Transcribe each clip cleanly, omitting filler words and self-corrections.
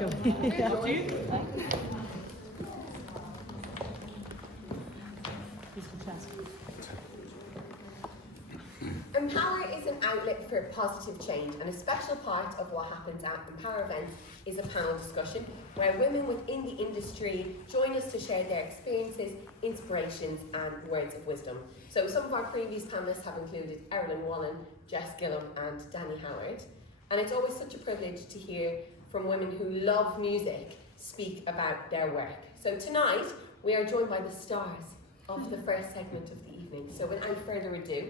Sure. Empower is an outlet for positive change, and a special part of what happens at Empower events is a panel discussion where women within the industry join us to share their experiences, inspirations and words of wisdom. So some of our previous panellists have included Erilyn Wallen, Jess Gillum and Danny Howard, and it's always such a privilege to hear from women who love music speak about their work. So tonight we are joined by the stars of the first segment of the evening. So without further ado,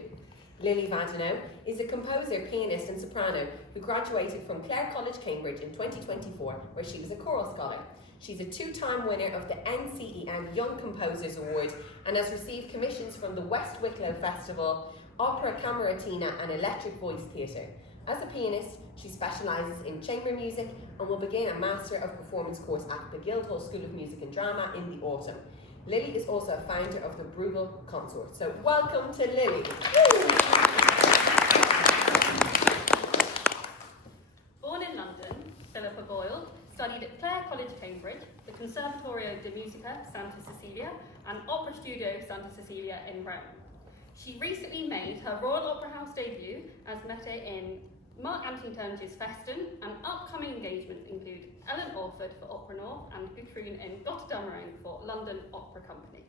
Lilly Vadaneaux is a composer, pianist and soprano who graduated from Clare College, Cambridge in 2024, where she was a choral scholar. She's a two-time winner of the NCEM Young Composers Award and has received commissions from the West Wicklow Festival, Opera Cameratina and Electric Voice Theatre. As a pianist, she specialises in chamber music and will begin a Master of Performance course at the Guildhall School of Music and Drama in the autumn. Lilly is also a founder of the Bruegel Consort. So welcome to Lilly. Born in London, Philippa Boyle studied at Clare College, Cambridge, the Conservatorio de Musica Santa Cecilia and Opera Studio Santa Cecilia in Rome. She recently made her Royal Opera House debut as Mette in Mark Anthony Turner's Feston, and upcoming engagements include Ellen Orford for Opera North and Gudrun in Gotterdammerung for London Opera Company.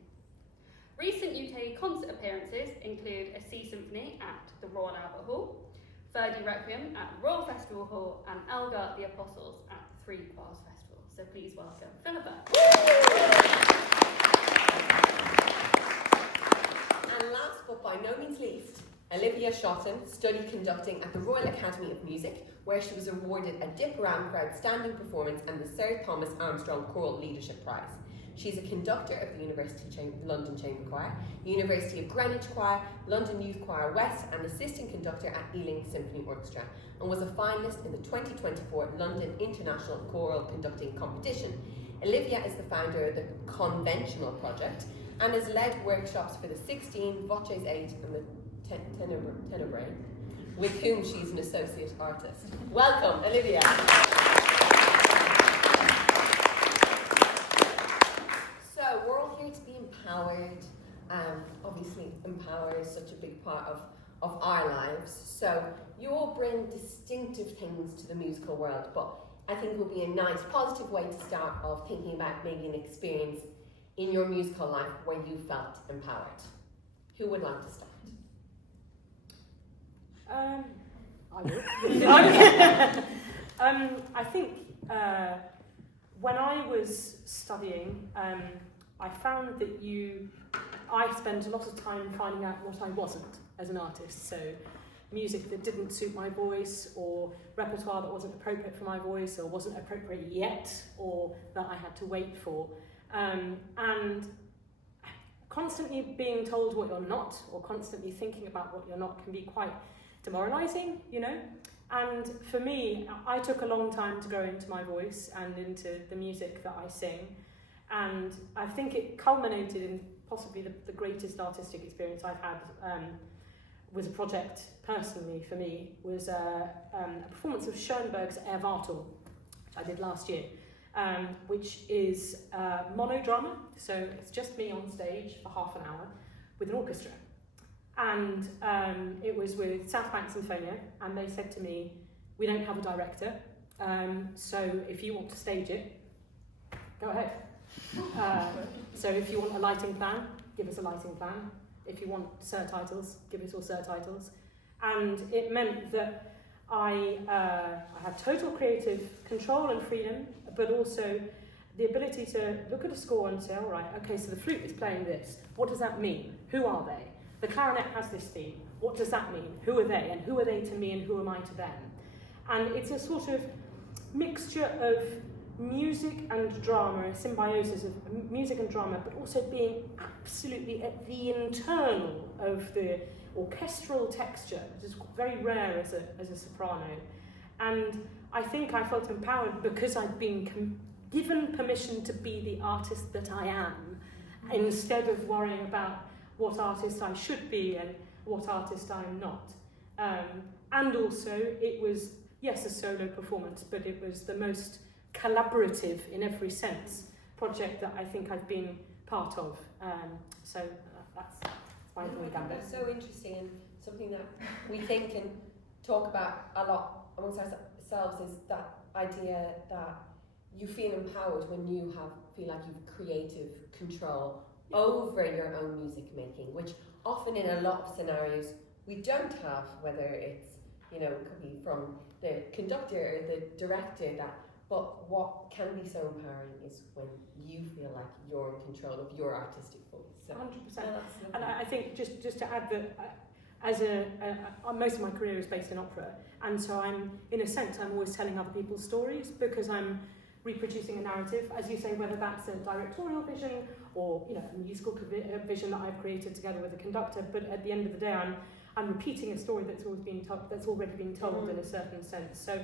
Recent UK concert appearances include a Sea Symphony at the Royal Albert Hall, Verdi Requiem at Royal Festival Hall, and Elgar the Apostles at the Three Choirs Festival. So please welcome Philippa. And last but by no means least, Olivia Shotton studied conducting at the Royal Academy of Music, where she was awarded a Dip Round for Outstanding Performance and the Sir Thomas Armstrong Choral Leadership Prize. She's a conductor of the London Chamber Choir, University of Greenwich Choir, London Youth Choir West, and assistant conductor at Ealing Symphony Orchestra, and was a finalist in the 2024 London International Choral Conducting Competition. Olivia is the founder of the Conventional Project and has led workshops for the 16, Voces 8 and the Tenebrae, with whom she's an associate artist. Welcome, Olivia. So we're all here to be empowered. Obviously, empower is such a big part of our lives. So you all bring distinctive things to the musical world, but I think it would be a nice, positive way to start off thinking about maybe an experience in your musical life where you felt empowered. Who would like to start? I would. I think when I was studying, I found that I spent a lot of time finding out what I wasn't as an artist. So music that didn't suit my voice, or repertoire that wasn't appropriate for my voice, or wasn't appropriate yet, or that I had to wait for. And constantly being told what you're not, or constantly thinking about what you're not, can be quite demoralising, you know. And for me, I took a long time to grow into my voice and into the music that I sing, and I think it culminated in possibly the greatest artistic experience I've had. Was a project personally for me, was a performance of Schoenberg's Erwartung, which I did last year, which is monodrama, so it's just me on stage for half an hour with an orchestra. And it was with South Bank Sinfonia, and they said to me, we don't have a director, so if you want to stage it, go ahead. So if you want a lighting plan, give us a lighting plan. If you want surtitles, give us all surtitles. And it meant that I had total creative control and freedom, but also the ability to look at a score and say, all right, okay, so the flute is playing this. What does that mean? Who are they? The clarinet has this theme. What does that mean? Who are they? And who are they to me and who am I to them? And it's a sort of mixture of music and drama, a symbiosis of music and drama, but also being absolutely at the internal of the orchestral texture, which is very rare as a soprano. And I think I felt empowered because I'd been given permission to be the artist that I am, instead of worrying about what artist I should be and what artist I'm not. And also, it was, yes, a solo performance, but it was the most collaborative in every sense project that I think I've been part of. So that's my thing about it. That's so interesting, and something that we think and talk about a lot amongst ourselves is that idea that you feel empowered when you feel like you've creative control over your own music making, which often in a lot of scenarios we don't have, whether it's, you know, it could be from the conductor or the director, but what can be so empowering is when you feel like you're in control of your artistic voice. So, 100%. And I think just to add that as most of my career is based in opera, and so I'm, in a sense, I'm always telling other people's stories because I'm reproducing a narrative, as you say, whether that's a directorial vision or, you know, a musical vision that I've created together with a conductor. But at the end of the day, I'm repeating a story that's already been told in a certain sense. So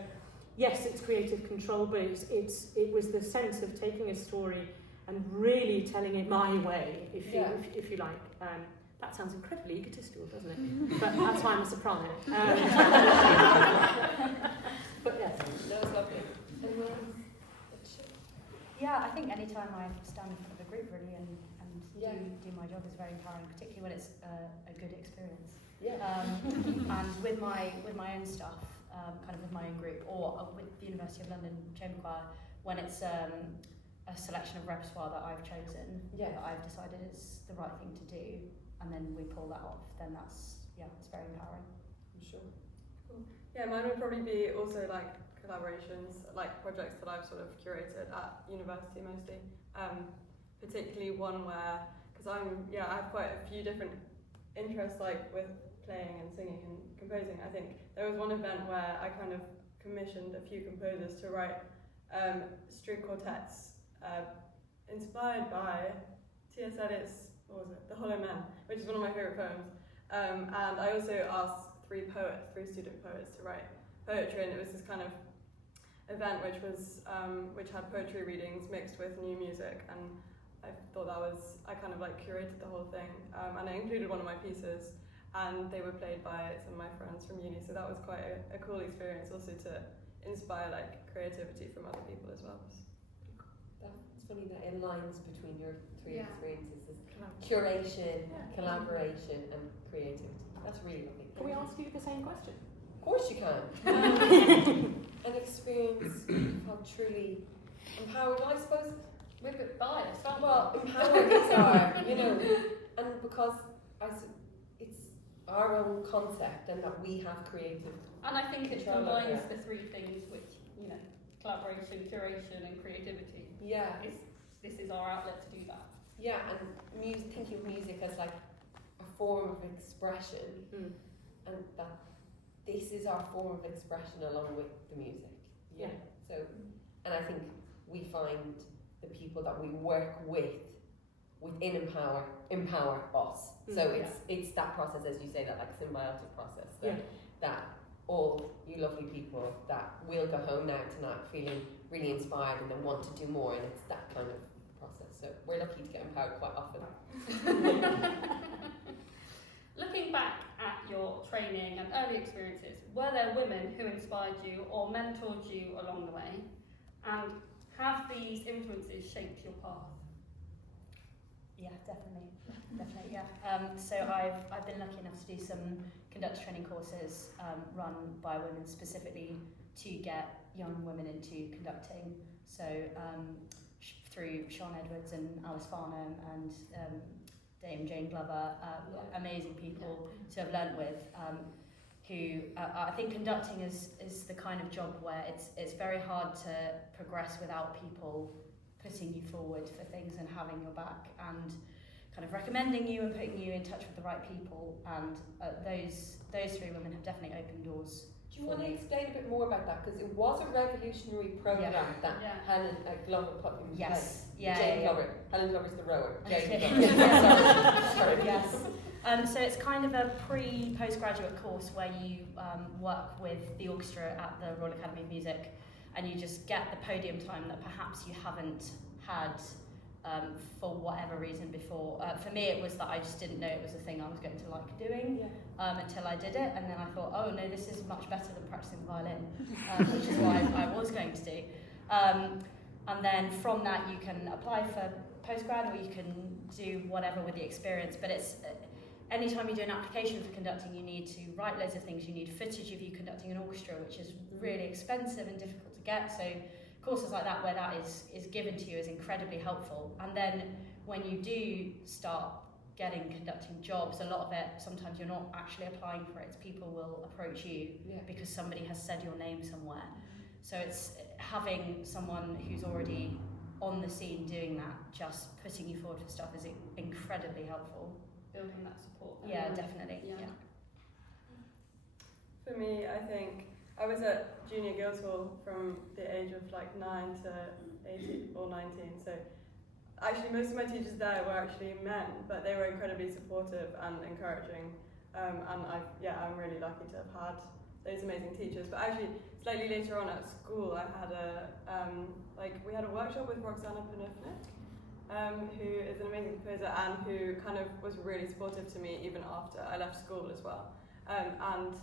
yes, it's creative control, but it was the sense of taking a story and really telling it my way, if you like. That sounds incredibly egotistical, doesn't it? But that's why I'm a soprano. But yes, that was lovely. Yeah, I think anytime I stand in front of a group really and do my job is very empowering, particularly when it's a good experience. Yeah. And with my own stuff, kind of with my own group, or with the University of London Chamber Choir, when it's a selection of repertoire that I've chosen, that I've decided is the right thing to do, and then we pull that off, then it's very empowering. I'm sure. Cool. Yeah, mine would probably be also like collaborations, like projects that I've sort of curated at university mostly. Particularly one where, because I have quite a few different interests, like with playing and singing and composing. I think there was one event where I kind of commissioned a few composers to write string quartets inspired by T.S. Eliot's, The Hollow Man, which is one of my favourite poems. And I also asked three student poets to write poetry, and it was this kind of event which had poetry readings mixed with new music, and I thought I kind of like curated the whole thing, and I included one of my pieces, and they were played by some of my friends from uni, so that was quite a cool experience, also to inspire like creativity from other people as well. It's funny that it lines between your three experiences is curation, collaboration, and creativity. That's really lovely. can we ask you the same question? Of course you can. An experience felt truly empowered. I suppose We're a bit biased, aren't we? empowered is our, and because it's our own concept and that we have creative. And I think it control combines over the three things which, collaboration, curation and creativity. Yeah. This is our outlet to do that. Yeah, and thinking of music as like a form of expression, and that this is our form of expression along with the music. Yeah. So, and I think we find the people that we work with within empower us. So it's that process, as you say, that like symbiotic process. That all you lovely people that will go home now tonight feeling really inspired and then want to do more, and it's that kind of process. So we're lucky to get empowered quite often. Looking back at your training and early experiences, were there women who inspired you or mentored you along the way? And have these influences shaped your path? Yeah, definitely, yeah. So I've been lucky enough to do some conductor training courses run by women specifically to get young women into conducting. So through Sean Edwards and Alice Farnham and Dame Jane Glover, amazing people to have learnt with. Who I think conducting is the kind of job where it's very hard to progress without people putting you forward for things and having your back and kind of recommending you and putting you in touch with the right people, and those three women have definitely opened doors. Do you want to explain a bit more about that? Because it was a revolutionary program that Helen Glover put in place. Jane Glover. Helen Glover's the rower. Jane Glover. Sorry. Yes. So it's kind of a postgraduate course where you work with the orchestra at the Royal Academy of Music, and you just get the podium time that perhaps you haven't had for whatever reason before. For me, it was that I just didn't know it was a thing I was going to like doing until I did it, and then I thought, oh no, this is much better than practicing violin, which is what I was going to do. And then from that you can apply for postgrad, or you can do whatever with the experience. But it's anytime you do an application for conducting, you need to write loads of things. You need footage of you conducting an orchestra, which is really expensive and difficult to get. So courses like that, where that is given to you, is incredibly helpful. And then when you do start getting conducting jobs, a lot of it, sometimes you're not actually applying for it. It's people will approach you because somebody has said your name somewhere. So it's having someone who's already on the scene doing that, just putting you forward for stuff, is incredibly helpful. Building that support. Yeah, definitely. Yeah. For me, I think I was at Junior Guildhall from the age of like 9 to 18 or 19. So actually, most of my teachers there were actually men, but they were incredibly supportive and encouraging. And I'm really lucky to have had those amazing teachers. But actually, slightly later on at school, I had we had a workshop with Roxana Panufnik, who is an amazing composer and who kind of was really supportive to me even after I left school as well. And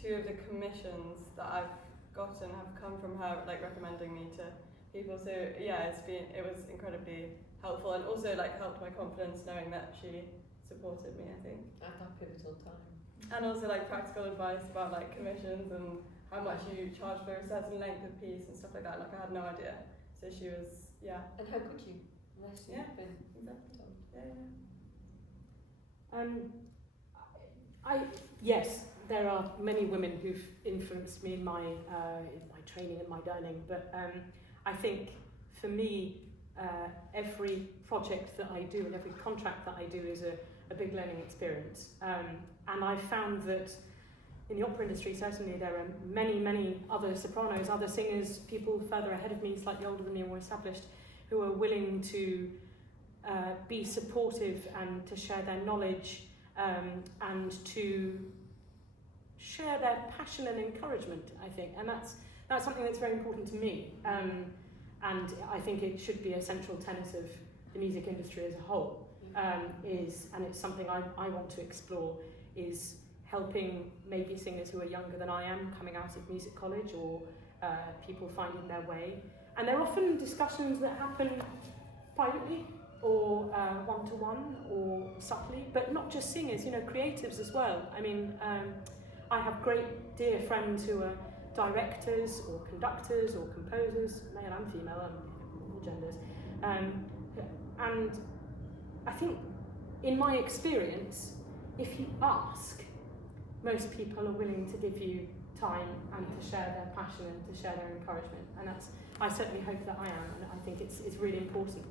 2 of the commissions that I've gotten have come from her, like recommending me to people. So yeah, it was incredibly helpful, and also like helped my confidence knowing that she supported me, I think. At that pivotal time. And also like practical advice about like commissions and how much you charge for a certain length of piece and stuff like that. Like I had no idea. So she was, And how could you? Unless you've been told. Yes, there are many women who've influenced me in my training and my learning, but I think for me, every project that I do and every contract that I do is a big learning experience. And I've found that in the opera industry, certainly there are many, many other sopranos, other singers, people further ahead of me, slightly older than me, more established, who are willing to be supportive and to share their knowledge and to share their passion and encouragement, I think. And that's something that's very important to me. And I think it should be a central tenet of the music industry as a whole, and it's something I want to explore, is helping maybe singers who are younger than I am coming out of music college, or people finding their way. And there are often discussions that happen privately or one-to-one or subtly, but not just singers, creatives as well. I mean, I have great dear friends who are directors or conductors or composers, male and female, all genders. And I think, in my experience, if you ask, most people are willing to give you time and to share their passion and to share their encouragement. And I certainly hope that I am, and I think it's really important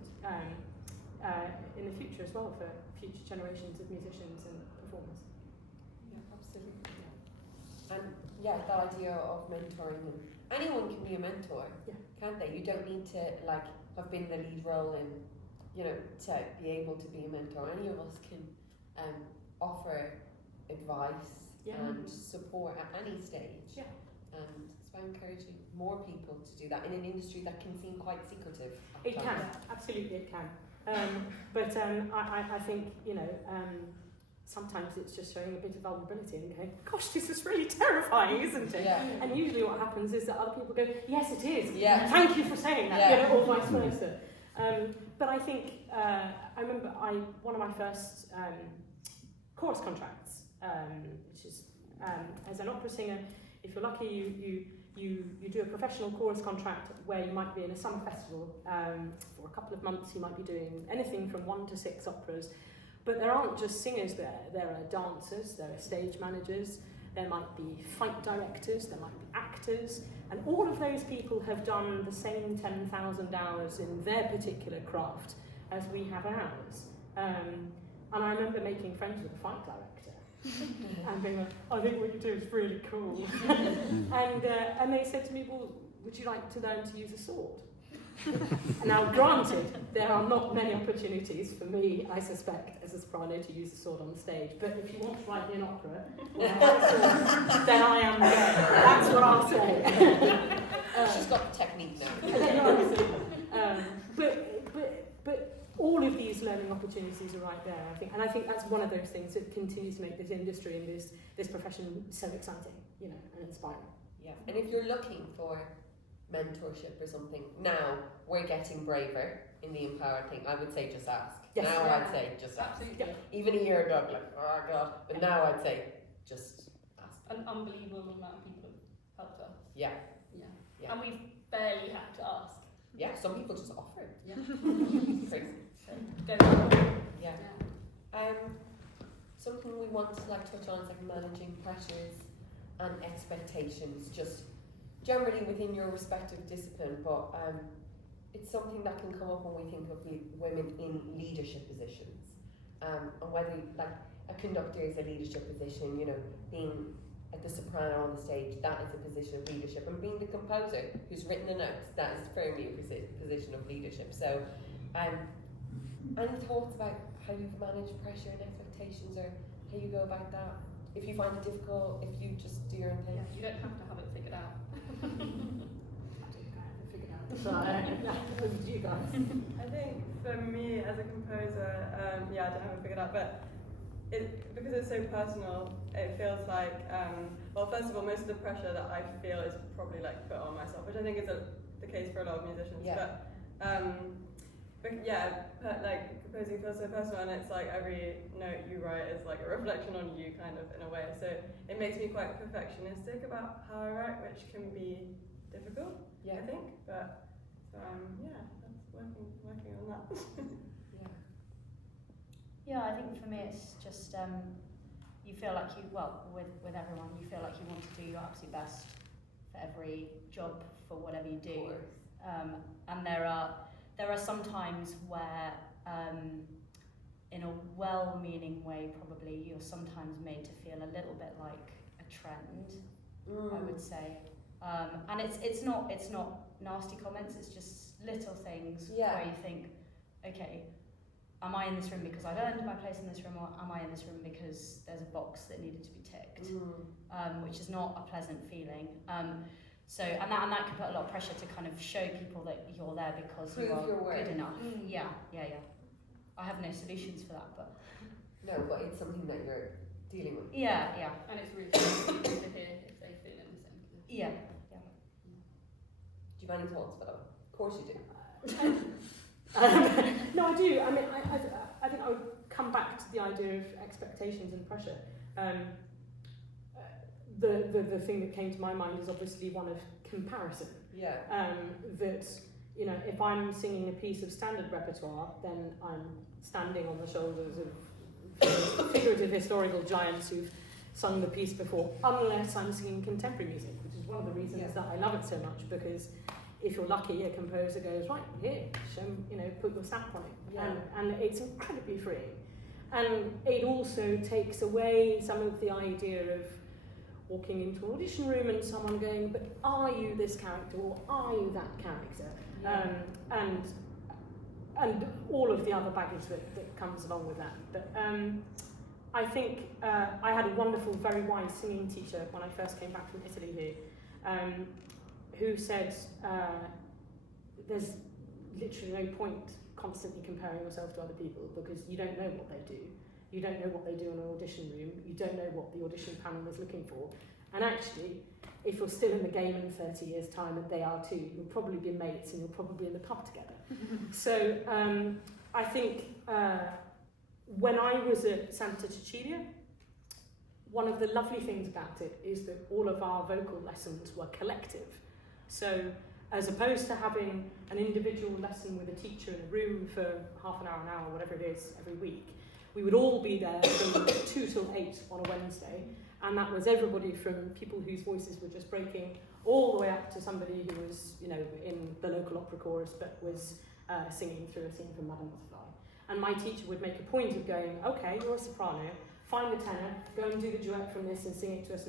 in the future as well for future generations of musicians and performers. Yeah, absolutely. And the idea of mentoring, and anyone can be a mentor, can't they? You don't need to have been the lead role in, to be able to be a mentor. Any of us can offer advice and support at any stage. Yeah. And so I'm encouraging more people to do that in an industry that can seem quite secretive. It can, absolutely it can. But I think, sometimes it's just showing a bit of vulnerability and going, gosh, this is really terrifying, isn't it? Yeah. And usually what happens is that other people go, yes, it is. Yeah. Thank you for saying that, or vice versa. But I think, I remember one of my first chorus contracts, which is as an opera singer, if you're lucky, you do a professional chorus contract where you might be in a summer festival for a couple of months. You might be doing anything from 1 to 6 operas. But there aren't just singers there. There are dancers, there are stage managers, there might be fight directors, there might be actors, and all of those people have done the same 10,000 hours in their particular craft as we have ours. And I remember making friends with the fight director and being like, I think what you do is really cool. And they said to me, well, would you like to learn to use a sword? Now, granted, there are not many opportunities for me, I suspect, as a soprano to use a sword on the stage, but if you want to write me an opera, then I am there. That's what I'll say. She's got the technique now. But all of these learning opportunities are right there, I think, and I think that's one of those things that continues to make this industry and this profession so exciting, and inspiring. Yeah, and if you're looking for mentorship or something. Now we're getting braver in the empowered thing. I would say just ask. Yes. Now Yeah. I'd say just ask. Absolutely. Even a year ago, I'd be like, oh god. But now I'd say just ask. An unbelievable amount of people have helped us. Yeah. Yeah. Yeah. And we've barely had to ask. Yeah. Some people just offer it. Yeah. Crazy. So go for it. Yeah. Yeah. Something we want to like touch on is like managing pressures and expectations, just generally within your respective discipline. But it's something that can come up when we think of women in leadership positions, and whether like a conductor is a leadership position, you know, being at the soprano on the stage, that is a position of leadership, and being the composer who's written the notes, that is firmly a position of leadership. So, any thoughts about how you've managed pressure and expectations, or how you go about that? If you find it difficult, if you just do your own thing. Yeah, you don't have to have it figured out. So, over to you guys. I think for me as a composer, yeah, I don't have it figured out, but because it's so personal, it feels like, well, first of all, most of the pressure that I feel is probably like put on myself, which I think is the case for a lot of musicians. Yeah. But yeah, like composing feels so personal, and it's like every note you write is like a reflection on you, kind of in a way. So it makes me quite perfectionistic about how I write, which can be difficult. Yeah. I think, but yeah, that's working on that. Yeah. Yeah, I think for me it's just you feel like with everyone, you feel like you want to do your absolute best for every job, for whatever you do. And there are some times where in a well-meaning way probably you're sometimes made to feel a little bit like a trend, I would say. And it's not nasty comments, it's just little things where you think, okay, am I in this room because I've earned my place in this room, or am I in this room because there's a box that needed to be ticked? Which is not a pleasant feeling. So and that can put a lot of pressure to kind of show people that you're there because you are good enough. Yeah. I have no solutions for that, but No, but it's something that you're dealing with. yeah. And it's really important to hear if they feel in the same position. Yeah. Do you have any thoughts, Philippa? Of course you do. No, I do. I mean, I think I would come back to the idea of expectations and pressure. The thing that came to my mind is obviously one of comparison. Yeah. That, you know, if I'm singing a piece of standard repertoire, then I'm standing on the shoulders of figurative historical giants who've sung the piece before, unless I'm singing contemporary music, which is one of the reasons that I love it so much, because if you're lucky, a composer goes, right, here, show, you know, put your stamp on it. Yeah. And it's incredibly freeing. And it also takes away some of the idea of walking into an audition room and someone going, but are you this character or are you that character? And all of the other baggage that comes along with that. But I think I had a wonderful, very wise singing teacher when I first came back from Italy here, who said there's literally no point constantly comparing yourself to other people because you don't know what they do. You don't know what they do in an audition room. You don't know what the audition panel is looking for. And actually, if you're still in the game in 30 years' time, and they are too, you'll probably be mates and you'll probably be in the pub together. So I think when I was at Santa Cecilia, one of the lovely things about it is that all of our vocal lessons were collective. So as opposed to having an individual lesson with a teacher in a room for half an hour, whatever it is, every week, we would all be there from 2 till 8 on a Wednesday, and that was everybody from people whose voices were just breaking all the way up to somebody who was, you know, in the local opera chorus but was singing through a scene from Vadaneaux. And my teacher would make a point of going, okay, you're a soprano, find the tenor, go and do the duet from this and sing it to us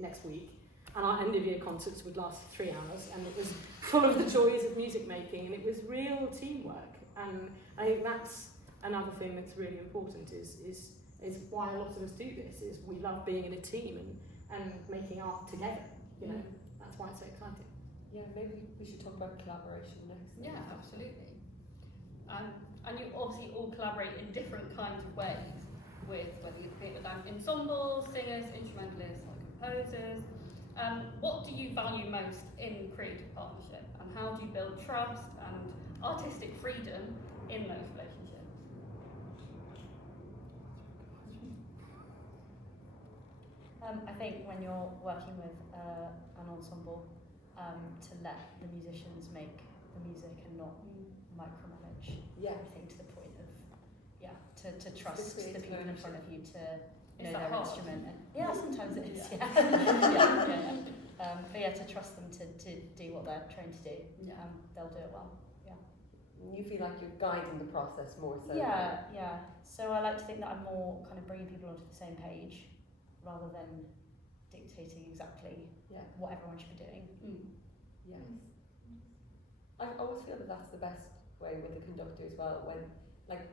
next week. And our end of year concerts would last 3 hours, and it was full of the joys of music making, and it was real teamwork. And I think that's another thing that's really important is why a lot of us do this, is we love being in a team and making art together, you know. That's why it's so exciting. Yeah, maybe we should talk about collaboration next. Yeah, absolutely. And you obviously all collaborate in different kinds of ways with whether you're with ensembles, singers, instrumentalists, or composers. What do you value most in creative partnership, and how do you build trust and artistic freedom in those relationships? I think when you're working with an ensemble, to let the musicians make the music and not micromanage. Yeah. I think to the point of to trust the people in front of you to know Is that their hard? instrument. And, yeah, sometimes it is. Yeah. But to trust them to do what they're trained to do. They'll do it well. You feel like you're guiding the process more so. Yeah. So I like to think that I'm more kind of bringing people onto the same page rather than dictating exactly what everyone should be doing. Yes. I always feel that that's the best way with the conductor as well. When, like,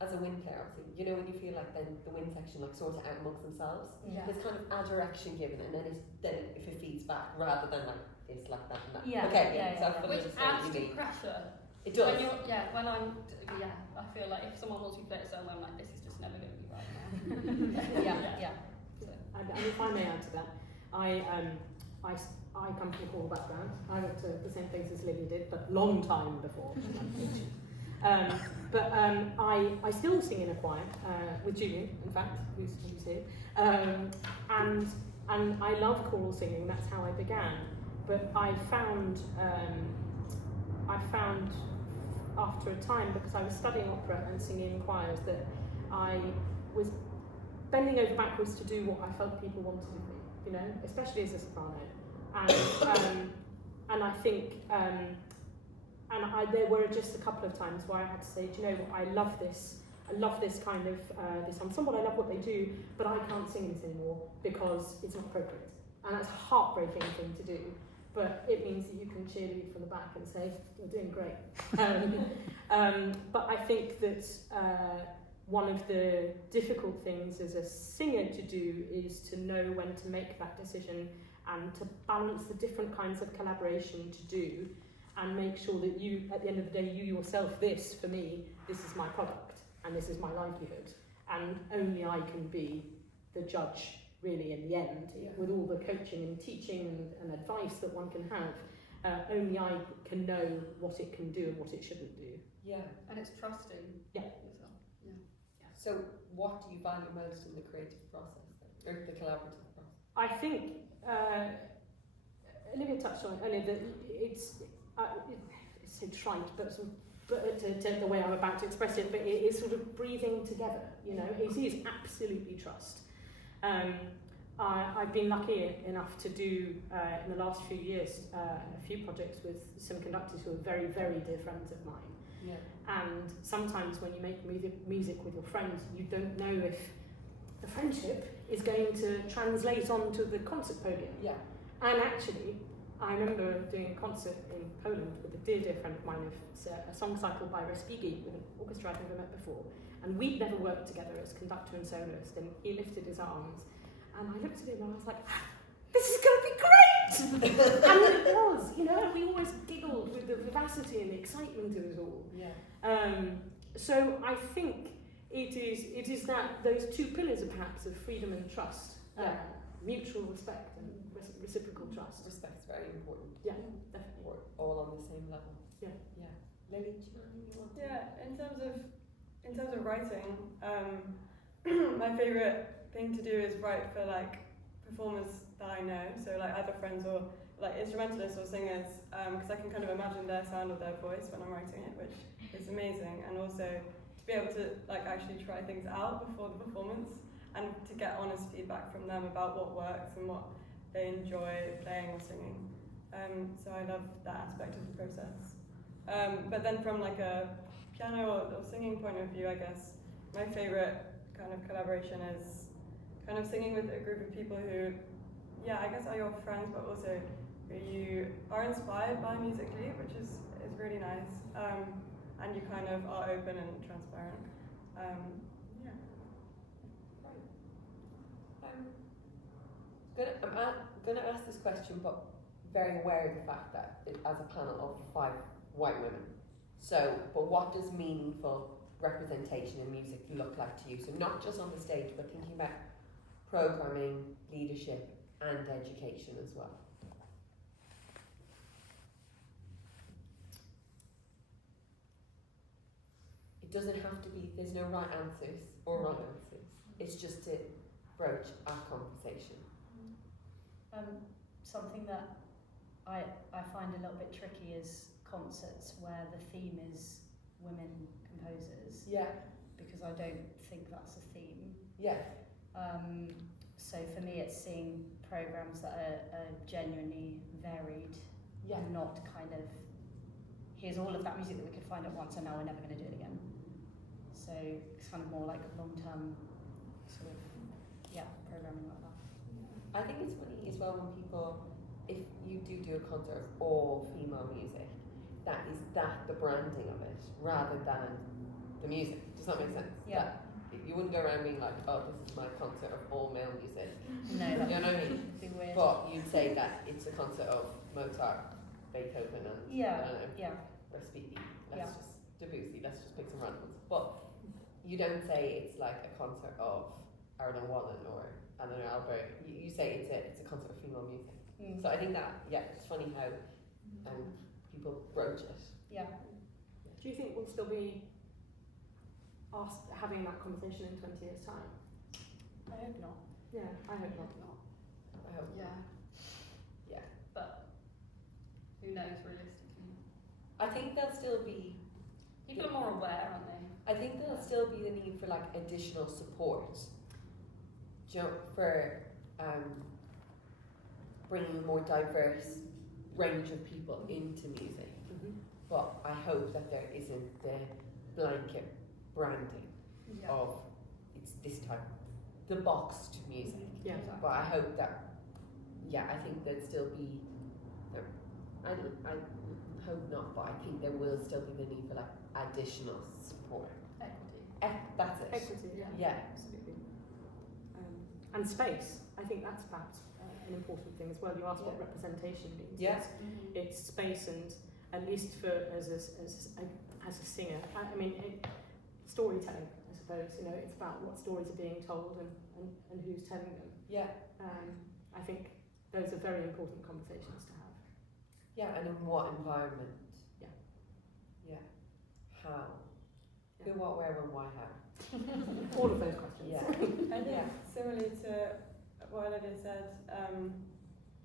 as a wind player, obviously, you know, when you feel like then the wind section like sort it out amongst themselves. There's kind of a direction given, and then if it feeds back rather than like this, like that, and that. So I fully Which understand adds what to you mean. pressure. It does. I feel like if someone wants me to play a solo, I'm like, this is just never going to be right now. And if I may add to that, I come from a choral background. I went to the same place as Lilly did, but long time before. I still sing in a choir with Julian, in fact, who's here. And I love choral singing. That's how I began. But I found after a time, because I was studying opera and singing in choirs, that I was bending over backwards to do what I felt people wanted of me, you know, especially as a soprano. And I think, there were just a couple of times where I had to say, do you know what, I love this kind of, this ensemble, I love what they do, but I can't sing this anymore because it's not appropriate. And that's a heartbreaking thing to do, but it means that you can cheerlead from the back and say, you're doing great. But I think that one of the difficult things as a singer to do is to know when to make that decision and to balance the different kinds of collaboration to do and make sure that you, at the end of the day, you yourself, this, for me, this is my product and this is my livelihood. And only I can be the judge, really, in the end, with all the coaching and teaching and advice that one can have. Only I can know what it can do and what it shouldn't do. Yeah. And it's trusting yourself. So what do you value most in the creative process, or the collaborative process? I think Olivia touched on it earlier that it's so trite, but the way I'm about to express it, but it is sort of breathing together. You know, it is absolutely trust. I've been lucky enough to do in the last few years a few projects with some conductors who are very, very dear friends of mine. Yeah. And sometimes when you make music with your friends, you don't know if the friendship is going to translate onto the concert podium. Yeah. And actually, I remember doing a concert in Poland with a dear, dear friend of mine, a song cycle by Respighi with an orchestra I'd never met before. And we'd never worked together as conductor and soloist, and he lifted his arms, and I looked at him and I was like, this is going to be great! And it was, you know, we always giggled with the vivacity and the excitement of it all. Yeah. So I think it is that those two pillars are perhaps of freedom and trust, mutual respect and reciprocal trust. Respect's very important. Yeah, definitely. We're all on the same level. Yeah. Lilly, do you know anything you want to In terms of writing, my favourite thing to do is write for like performers that I know, so like either friends or like instrumentalists or singers, because I can kind of imagine their sound or their voice when I'm writing it, which is amazing, and also to be able to like actually try things out before the performance and to get honest feedback from them about what works and what they enjoy playing or singing. So I love that aspect of the process. But then from like a piano or singing point of view, I guess my favourite kind of collaboration is kind of singing with a group of people who, I guess are your friends, but also who you are inspired by musically, which is really nice. And you kind of are open and transparent. I'm going to ask this question, but very aware of the fact that as a panel of 5 white women. So, but what does meaningful representation in music look like to you? So not just on the stage, but thinking about programming, leadership, and education as well. It doesn't have to be, there's no right answers or wrong answers. It's just to broach a conversation. Something that I find a little bit tricky is concerts where the theme is women composers, Yeah, because I don't think that's a theme. yeah, So for me, it's seeing programs that are genuinely varied, yeah. and not kind of, here's all of that music that we could find at once and now we're never going to do it again. So it's kind of more like long-term sort of, programming like that. I think it's funny as well when people, if you do a concert of all female music, that is the branding of it rather than the music. Does that make sense? Yeah. That you wouldn't go around being like, oh, this is my concert of all male music. No, You know what I mean? would be weird. But you'd say that it's a concert of Mozart, Beethoven, and I don't know, Yeah. or Speedy. Yeah. Let's just Debussy. Let's just pick some random ones. But you don't say it's like a concert of Aaron Wallen or I don't know Albert. You say it's a concert of female music. Mm. So I think that it's funny how people broach it. Yeah. Do you think we'll still be having that conversation in 20 years' time? I hope not. Yeah, I hope not. I hope. Yeah. But who knows realistically? I think there'll still be. People are more aware, aren't they? I think there'll still be the need for like additional support. For bringing a more diverse range of people into music. But I hope that there isn't the blanket branding of it's this type, the boxed music. Yeah. But I hope that, I think there'd still be, I hope not, but I think there will still be the need for like additional support. Equity. That's it. Equity, Yeah. absolutely. And space, I think that's perhaps an important thing as well. You asked what representation means. Yeah. It's space, and at least for as a singer, I mean, storytelling, I suppose. You know, it's about what stories are being told and who's telling them. Yeah. I think those are very important conversations to have. Yeah, and in what environment? Yeah. Yeah. How? Yeah. Who, what, where, when, why, how? All of those questions. Yeah. I think similarly to what Olivia said,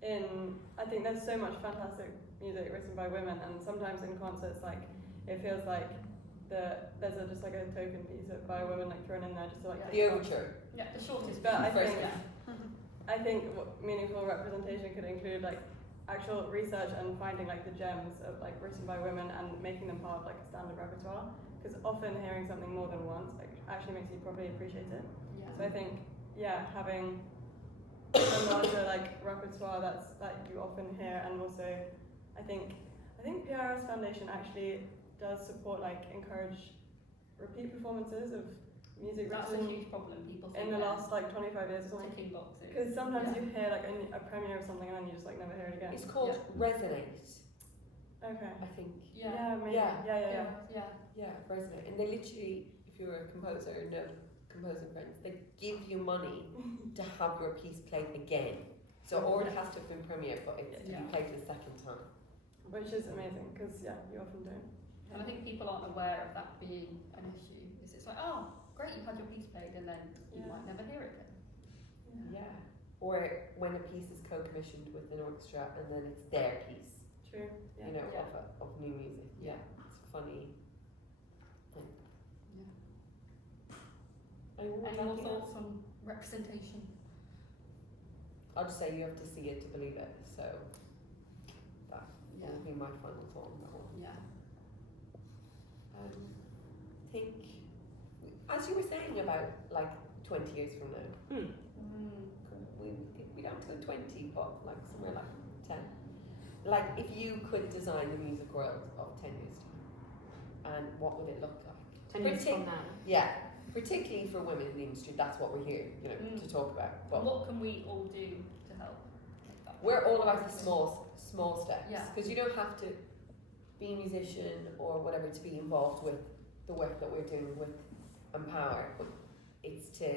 I think there's so much fantastic music written by women, and sometimes in concerts, like it feels like there's just like a token piece by a woman like thrown in there just to like The overture. Yeah, the shortest. But I First think one. I think meaningful representation could include like actual research and finding like the gems of like written by women and making them part of like a standard repertoire. Because often hearing something more than once like actually makes you probably appreciate it. Yeah. So I think having a larger like repertoire that you often hear, and also I think PRS Foundation actually does support encourage repeat performances of music That's a written huge problem. People think in the last 25 years or something. ticking boxes. Because sometimes you hear a premiere of something and then you just never hear it again. It's called Resonate, Okay. I think. Yeah, maybe. Yeah. Yeah. Yeah, Resonate. And they literally, if you're a composer and know composing friends, they give you money to have your piece played again. So or it has to have been premiered, but it's to be played the second time. Which is amazing, because you often don't. And I think people aren't aware of that being an issue. Because it's like, oh, great, you had your piece played, and then you might never hear it again. Yeah. Or when a piece is co-commissioned with an orchestra and then it's their piece, True. Yeah. you know, of new music. Yeah. It's funny. Any more thoughts on representation? I'll just say you have to see it to believe it. So that will be my final thought on that one. Yeah. Think, as you were saying about 20 years from now, we don't go 20, but somewhere 10. If you could design the music world of 10 years time, and what would it look like? 10 years from now. Yeah, particularly for women in the industry, that's what we're here, to talk about. But what can we all do to help? we're all about the small steps. Yeah. Because you don't have to be a musician or whatever to be involved with the work that we're doing with Empower. But it's to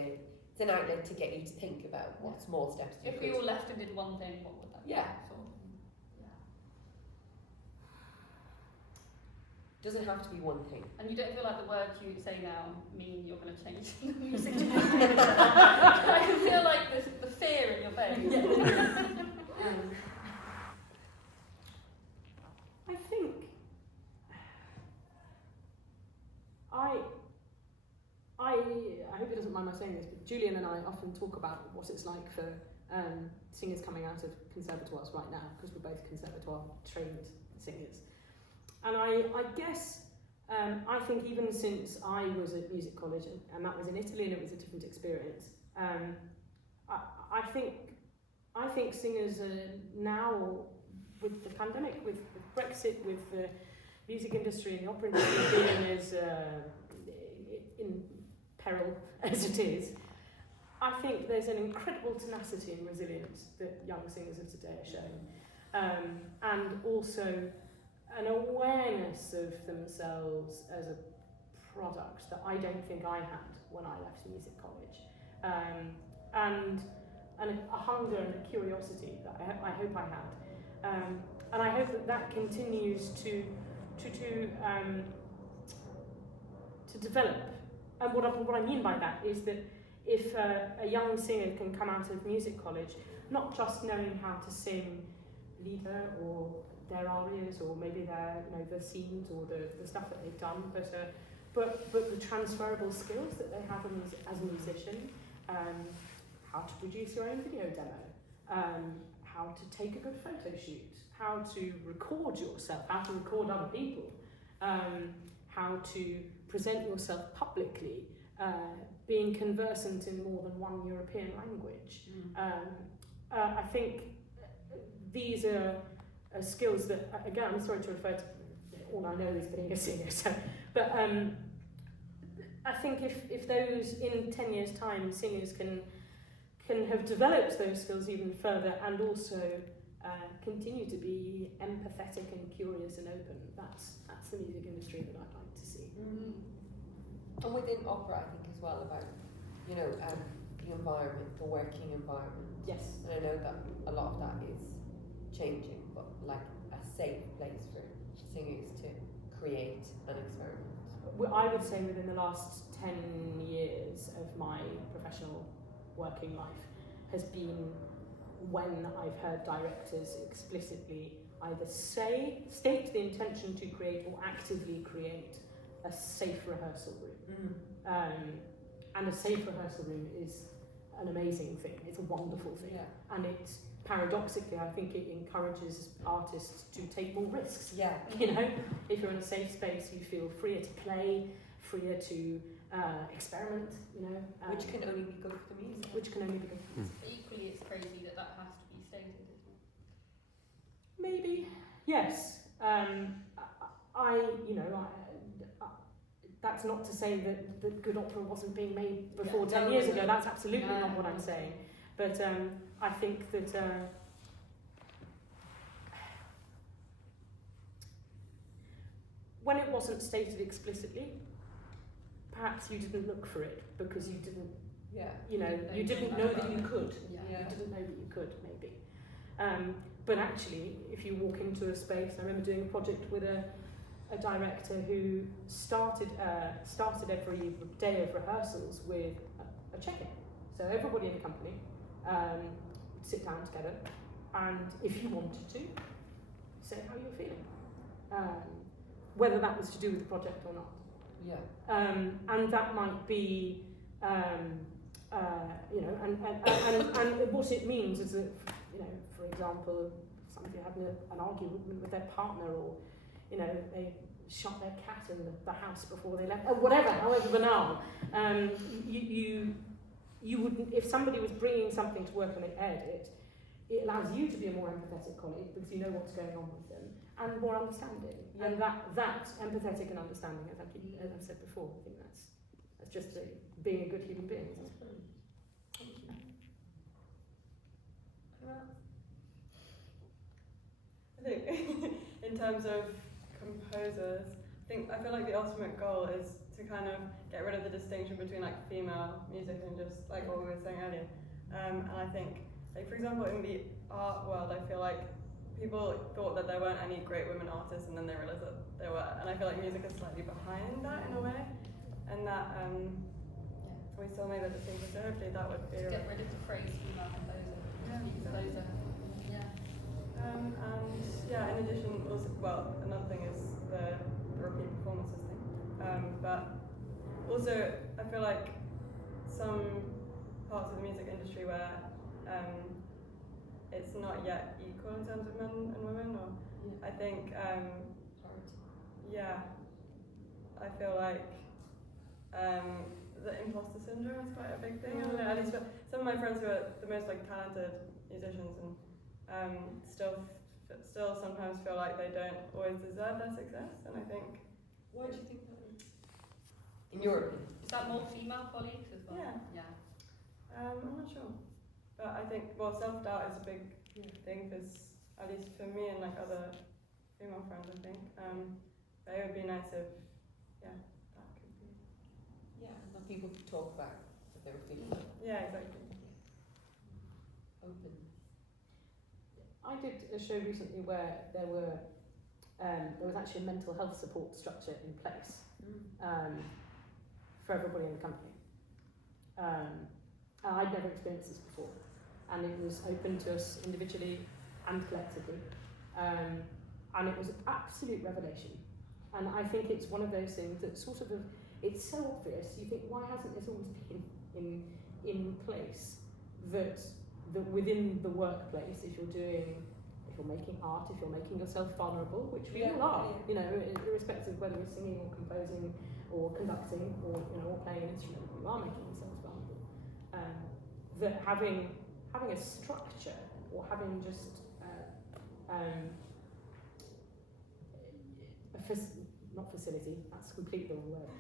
it's an outlet to get you to think about what small steps you If could. we all left and did one thing, what would that be? Yeah. Sort of. Doesn't have to be one thing. And you don't feel like the words you say now mean you're going to change the music industry. I can feel like the fear in your face. I think I hope he doesn't mind my saying this, but Julian and I often talk about what it's like for singers coming out of conservatoires right now, because we're both conservatoire trained singers. And I guess I think even since I was at music college, and that was in Italy, and it was a different experience. I think singers are now, with the pandemic, with Brexit, with the music industry and the opera industry being as in peril as it is, I think there's an incredible tenacity and resilience that young singers of today are showing, and also an awareness of themselves as a product that I don't think I had when I left music college, and a hunger and a curiosity that I hope I had, and I hope that continues to develop. And what I mean by that is that if a young singer can come out of music college not just knowing how to sing Lieder or their arias, or maybe their the scenes or the stuff that they've done, but the transferable skills that they have as a musician, how to produce your own video demo, how to take a good photo shoot, how to record yourself, how to record other people, how to present yourself publicly, being conversant in more than one European language. I think these are skills that, again, I'm sorry to refer to, all I know is being a singer, but I think if those, in 10 years' time, singers can have developed those skills even further, and also continue to be empathetic and curious and open, that's the music industry that I'd like to see. And within opera, I think as well about, the environment, the working environment. Yes. And I know that a lot of that is changing, but like a safe place for singers to create and experiment. I would say within the last 10 years of my professional working life has been when I've heard directors explicitly either state the intention to create or actively create a safe rehearsal room. And a safe rehearsal room is an amazing thing. It's a wonderful thing. Yeah. And it, paradoxically, I think it encourages artists to take more risks. Yeah. If you're in a safe space, you feel freer to play, freer to experiment, Which can only be good for the music. Which can only be good for music. But equally, it's crazy that has to be stated, isn't it? Maybe, yes. That's not to say that good opera wasn't being made before 10 years ago. That's absolutely not what I'm saying. But I think that when it wasn't stated explicitly, perhaps you didn't look for it because you didn't. You didn't know that you could. You didn't know that you could, maybe. But actually, if you walk into a space, I remember doing a project with a director who started every day of rehearsals with a check-in. So everybody in the company would sit down together, and if you wanted to, say how you were feeling, whether that was to do with the project or not. Yeah. And that might be, and what it means is that, for example, somebody had an argument with their partner, or they shot their cat in the house before they left, or whatever, however banal. You wouldn't, if somebody was bringing something to work and it aired it allows you to be a more empathetic colleague because you know what's going on with them, and more understanding. Yeah. And that empathetic and understanding, as I've said before, I think that's just being a good human being. Thank you. I think in terms of composers, I feel like the ultimate goal is to kind of get rid of the distinction between like female music and just like what we were saying earlier. And I think, like for example, in the art world, I feel like people thought that there weren't any great women artists, and then they realised that there were. And I feel like music is slightly behind that in a way, and that we still made that distinction. So hopefully that would be. Get rid of the phrase female composer. Yeah. Composer. Yeah. And yeah, in addition, also, well, another thing is the repeat performances thing. But also, I feel like some parts of the music industry where it's not yet equal in terms of men and women, or I think, yeah, I feel like the imposter syndrome is quite a big thing. I don't know, at least for some of my friends who are the most like talented musicians and still sometimes feel like they don't always deserve their success. And I think, Why do you think that is? In your opinion? Is that more female colleagues as well? Yeah. I'm not sure, but I think self-doubt is a big thing, because at least for me and like other female friends, I think it would be nice if that could be. Yeah, that people could talk about that they were feeling. Yeah, exactly. Open. I did a show recently where there was actually a mental health support structure in place for everybody in the company. I'd never experienced this before, and it was open to us individually and collectively, and it was an absolute revelation. And I think it's one of those things that sort of, it's so obvious, you think, why hasn't this always been in place, that within the workplace, if you're making art, if you're making yourself vulnerable, which we all are, you know, irrespective of whether we're singing or composing or conducting or, you know, or playing an instrument, you are making yourselves vulnerable. That having a structure, or having just not facility, that's completely the wrong word.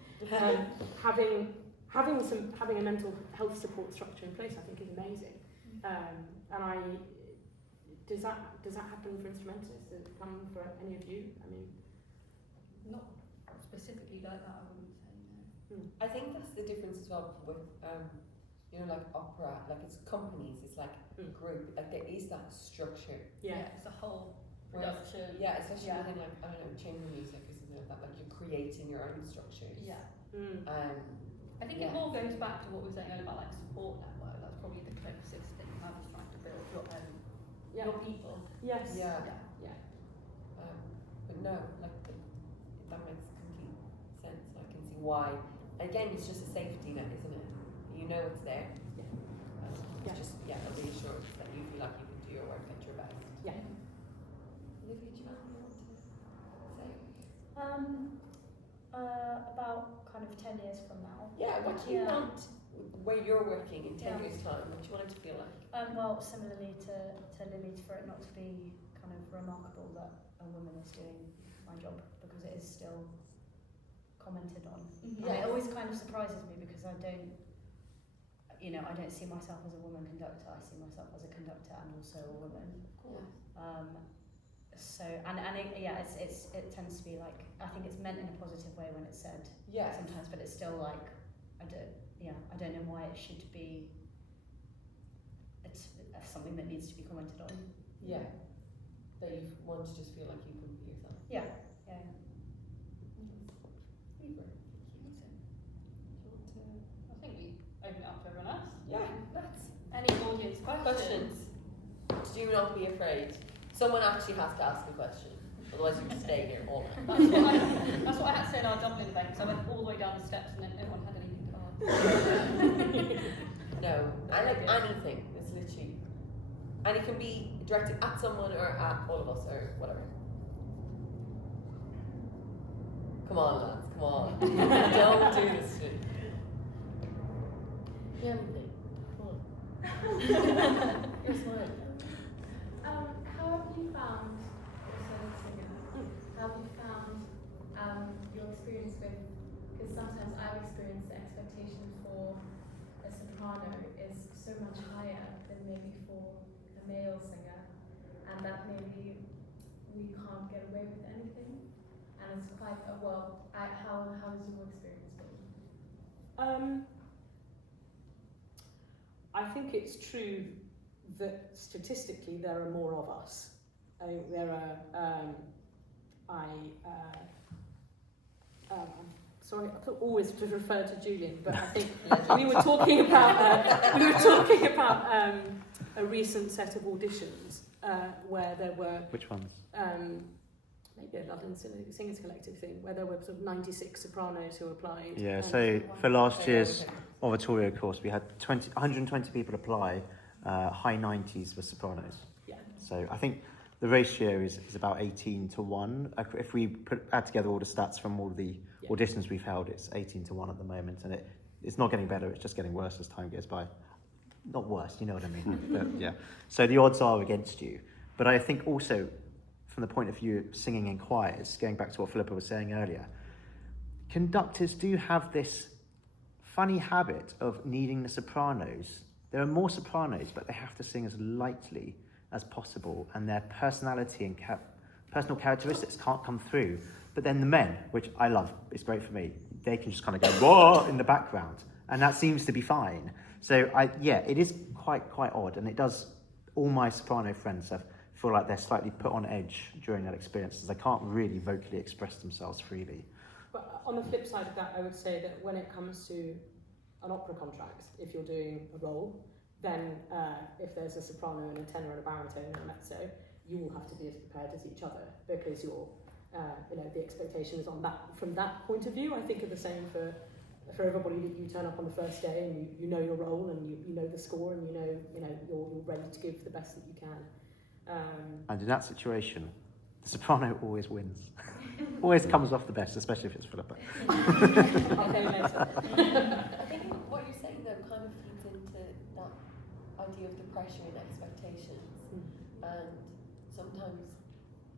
Having a mental health support structure in place, I think, is amazing. And does that happen for instrumentalists? Does it come for any of you? I mean, Not specifically like that, I wouldn't say, no. I think that's the difference as well with you know, like opera, like it's companies, it's like group, like there is that structure. yeah. It's a whole Whereas- production. Yeah, especially within like, I don't know, chamber music or something like that, like you're creating your own structures. Yeah. I think it more goes back to what we were saying earlier about like support network. That's probably the closest thing. I was trying to build your own, your people. Yes. Yeah. Yeah. But no, like that makes complete sense. I can see why. Again, it's just a safety net, isn't it? You know it's there. Yeah. It's just a reassurance that you feel like you can do your work at your best. Yeah. Olivia, do you have anything to say? About kind of 10 years from now. Yeah, what do you Yeah. want where you're working in 10 Yeah. years' time? What do you want it to feel like? Well, similarly to Lily, for it not to be kind of remarkable that a woman is doing my job, because it is still commented on. Mhm. And it always kind of surprises me, because I don't see myself as a woman conductor. I see myself as a conductor and also a woman. Of course. So it tends to be like, I think it's meant in a positive way when it's said Yeah. sometimes, but it's still like I don't know why it should be. It's something that needs to be commented on. Yeah. That you want to just feel like you can be yourself. Yeah. Weaver. I think we open it up to everyone else. Yeah, let's. Any audience questions? Do not be afraid. Someone actually has to ask a question. Otherwise you can stay here all night. That's what I had to say in our Dublin event. So I went all the way down the steps and then everyone had anything to ask. No, I like anything. It's literally, and it can be directed at someone or at all of us or whatever. Come on, lads, come on. Don't do this shit. Anything. Come on. You're smiling. How have you found, also as a singer, how have you found your experience with, because sometimes I've experienced the expectation for a soprano is so much higher than maybe for a male singer, and that maybe we can't get away with anything, and it's quite, how has your experience been? I think it's true that statistically there are more of us. I think there are. Sorry, I always to refer to Julian, but I think we were talking about a recent set of auditions where there were. Which ones? Maybe a London Singers Collective thing, where there were sort of 96 sopranos who applied. Yeah, so for last year's oratorio course, we had 120 people apply, high 90s were sopranos. Yeah. So I think the ratio is about 18-1. If we add together all the stats from all the auditions we've held, it's 18-1 at the moment, and it's not getting better, it's just getting worse as time goes by. Not worse, you know what I mean? But, yeah. So the odds are against you. But I think also, from the point of view of singing in choirs, going back to what Philippa was saying earlier, conductors do have this funny habit of needing the sopranos. There are more sopranos, but they have to sing as lightly as possible, and their personality and personal characteristics can't come through. But then the men, which I love, it's great for me, they can just kind of go, whoa, in the background, and that seems to be fine. So, it is quite odd, and it does, all my soprano friends feel like they're slightly put on edge during that experience, as they can't really vocally express themselves freely. But on the flip side of that, I would say that when it comes to an opera contract, if you're doing a role, then if there's a soprano and a tenor and a baritone and a mezzo, you will have to be as prepared as each other, because you're, the expectations on that, from that point of view, I think are the same for everybody, that you turn up on the first day and you know your role and you know the score and you know you're ready to give the best that you can. And in that situation, the soprano always wins. Always comes off the best, especially if it's Philippa. Okay, later. I think what you're saying though kind of feeds into that idea of the pressure and expectations. And sometimes,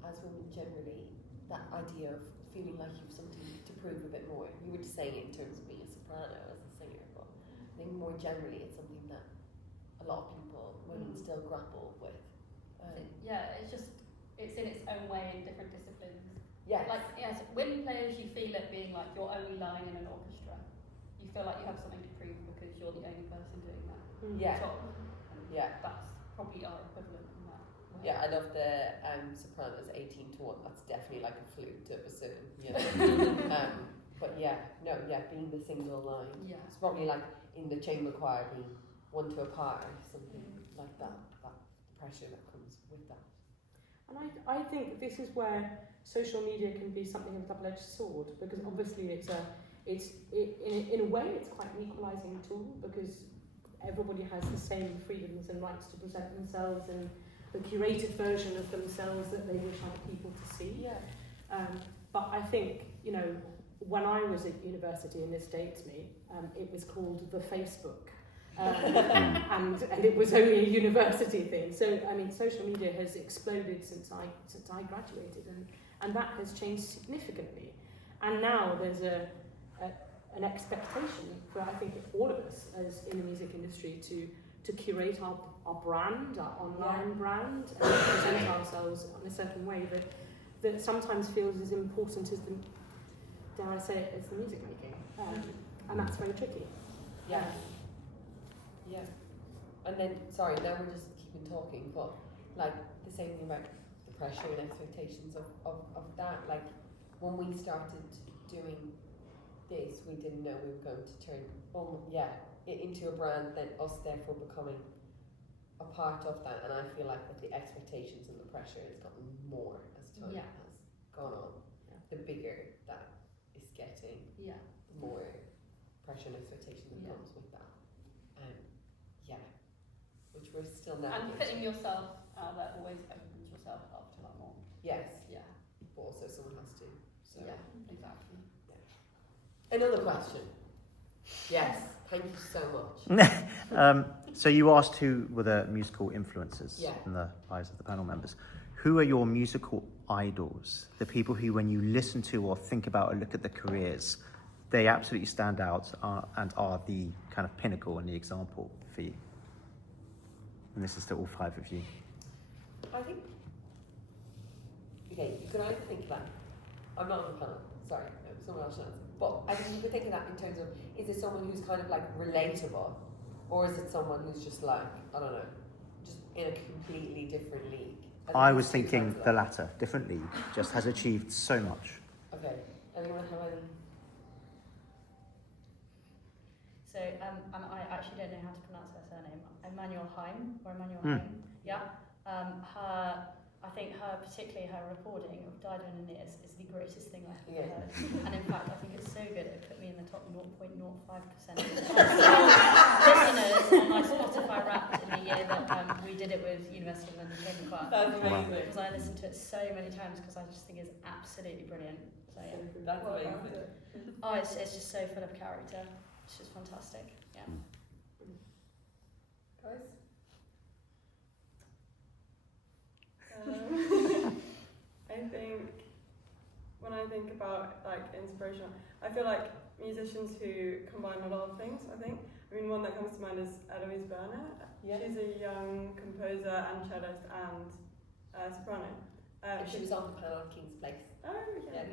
as women generally, that idea of feeling like you've something to prove a bit more. You were just saying it in terms of being a soprano as a singer, but I think more generally it's something that a lot of people, women, still grapple with. It's in its own way in different disciplines. Yes. Like, yes, women players, you feel it being like your only line in an orchestra. You feel like you have something to prove because you're the only person doing that. Yeah. Top. Yeah. That's probably our equivalent in that way. Yeah, I love the sopranos 18-1. That's definitely like a flute of a certain, but being the single line. Yeah. It's probably like in the chamber choir being one to a par, something like that. That pressure that comes with that. And I think this is where social media can be something of a double-edged sword, because obviously in a way it's quite an equalising tool, because everybody has the same freedoms and rights to present themselves and the curated version of themselves that they wish other people to see. Yeah. But I think, when I was at university, and this dates me, it was called the Facebook. And it was only a university thing. So I mean, social media has exploded since I graduated, and that has changed significantly. And now there's an expectation for, I think, all of us as in the music industry to curate our brand, our online brand, and present ourselves in a certain way that sometimes feels as important as dare I say it, as the music making, and that's very tricky. Yeah. Yeah. And then, sorry, now we're just keeping talking, but like the same thing about the pressure and expectations of that. Like when we started doing this, we didn't know we were going to turn it into a brand, then us therefore becoming a part of that. And I feel like that the expectations and the pressure has gotten more as time has gone on. Yeah. The bigger that is getting, the more pressure and expectation that comes with that. Which we're still now. And putting yourself out there always opens yourself up to that more. Yes. Yeah. But also someone has to. So. Yeah, exactly. Yeah. Another question. Yes. Thank you so much. So you asked who were the musical influences in the eyes of the panel members. Who are your musical idols? The people who, when you listen to or think about or look at their careers, they absolutely stand out and are the kind of pinnacle and the example for you. And this is to all five of you. I think, you can either think about I'm not on the panel. Sorry, someone else should answer. But I think you could think of that in terms of, is it someone who's kind of like relatable, or is it someone who's just like, I don't know, just in a completely different league? I was thinking the latter, different league, just has achieved so much. Okay. Anyone have any? So I actually don't know how to pronounce her surname. Emmanuel Haim, or Emmanuel Mm. Haim. Yeah. I think particularly her recording of Dido and Aeneas is the greatest thing I've ever heard. And in fact, I think it's so good it put me in the top 0.05% of listeners on my Spotify Wrapped in the year that we did it with University of London Chamber Choir. That's amazing. Because I listened to it so many times because I just think it's absolutely brilliant. So yeah. That's amazing. Oh, it's just so full of character. It's just fantastic. Yeah. Guys? I think when I think about like inspiration, I feel like musicians who combine a lot of things. I mean, one that comes to mind is Eloise Burnett. Yeah. She's a young composer and cellist and soprano. She was on the panel at King's Place. Oh, yeah.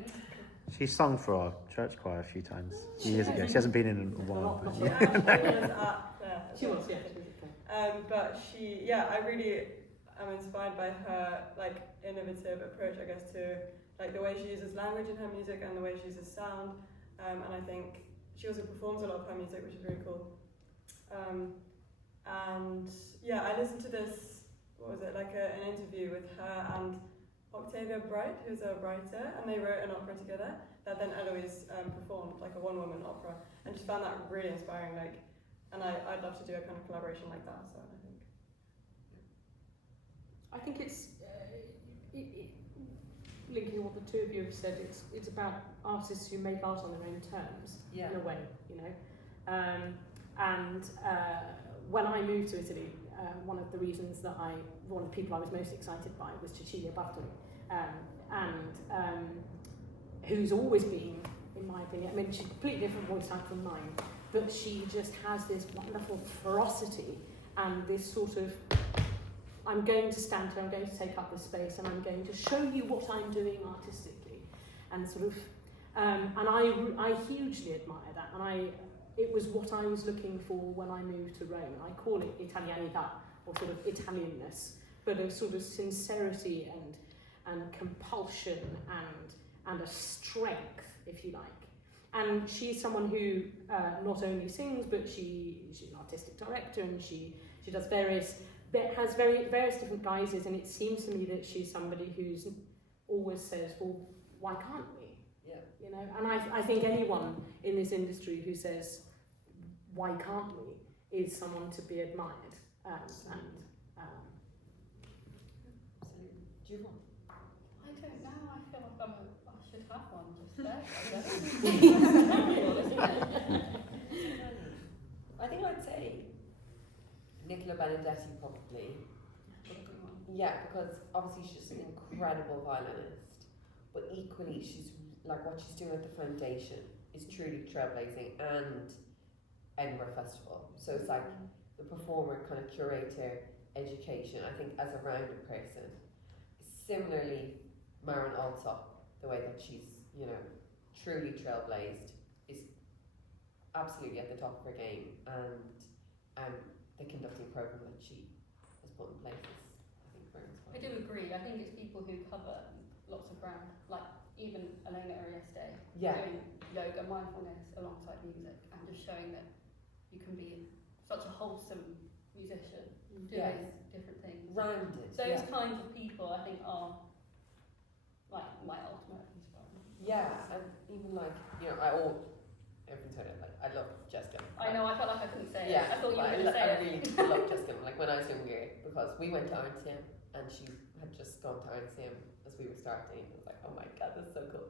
She sung for our church choir a few times years ago. She hasn't been in a while. But She actually was at Claire. She was, yeah. But I really am inspired by her like innovative approach, I guess, to like the way she uses language in her music and the way she uses sound. And I think she also performs a lot of her music, which is really cool. And yeah, I listened to this, what was it, like an interview with her and Octavia Bright, who's a writer, and they wrote an opera together that then Eloise performed, like a one-woman opera, and she found that really inspiring. Like, and I'd love to do a kind of collaboration like that. So I think it's linking what the two of you have said. It's about artists who make art on their own terms, Yeah. in a way, you know. When I moved to Italy, one of the reasons that one of the people I was most excited by was Cecilia Bartoli, who's always been, in my opinion, I mean, she's a completely different voice type from mine, but she just has this wonderful ferocity and this sort of, I'm going to stand here, I'm going to take up this space, and I'm going to show you what I'm doing artistically, and sort of, and I hugely admire that, and it was what I was looking for when I moved to Rome. I call it Italianità, or sort of Italianness, but a sort of sincerity and compulsion and a strength, if you like. And she's someone who not only sings, but she's an artistic director, and she does various different guises, and it seems to me that she's somebody who's always says, well, why can't we? Yeah. You know, and I think anyone in this industry who says, why can't we, is someone to be admired. Absolutely. Do you want? I don't know. I feel like I should have one just there. I think I'd say Nicola Benedetti probably. Yeah, because obviously she's an incredible violinist, but equally she's like what she's doing at the foundation is truly trailblazing, and Edinburgh Festival. So it's like the performer, kind of curator, education. I think as a rounded person. Similarly, Maren Alsop, the way that she's, you know, truly trailblazed, is absolutely at the top of her game, and the conducting program that she has put in place is, I think, very inspiring. I do agree. I think it's people who cover lots of ground, like even Elena Arieste, doing yoga, mindfulness alongside music, and just showing that you can be such a wholesome musician doing different things. Rounded. Those kinds of people, I think, are like my ultimate inspiration. Yeah, and even like, you know, everyone's heard it, like, I love Jessica. I know, I felt like I couldn't say Yeah, it. I thought you were I going to say it. really love Jessica. Like when I was younger, because we went to RNCM and she had just gone to RNCM as we were starting. I was like, oh my god, that's so cool.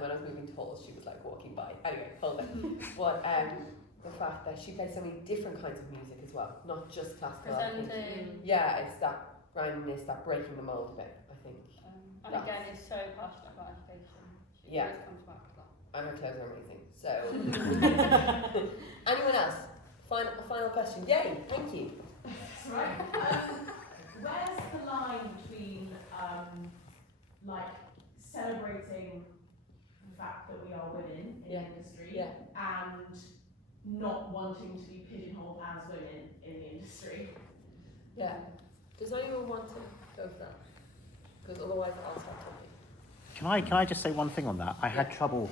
When I was moving to Hull, she was like walking by. Anyway, hold on. But the fact that she plays so many different kinds of music as well, not just classical. Presenting. Yeah, it's that roundness, that breaking the mold a bit, I think. And again, is so passionate about education. She always comes back to that. And her clothes are amazing. So, anyone else? A final question. Yay, thank you. Right. Where's the line between like celebrating fact that we are women in Yeah. the industry Yeah. and not wanting to be pigeonholed as women in the industry. Yeah. Does anyone want to go for that? Because otherwise I'll start talking. Can I just say one thing on that? I had trouble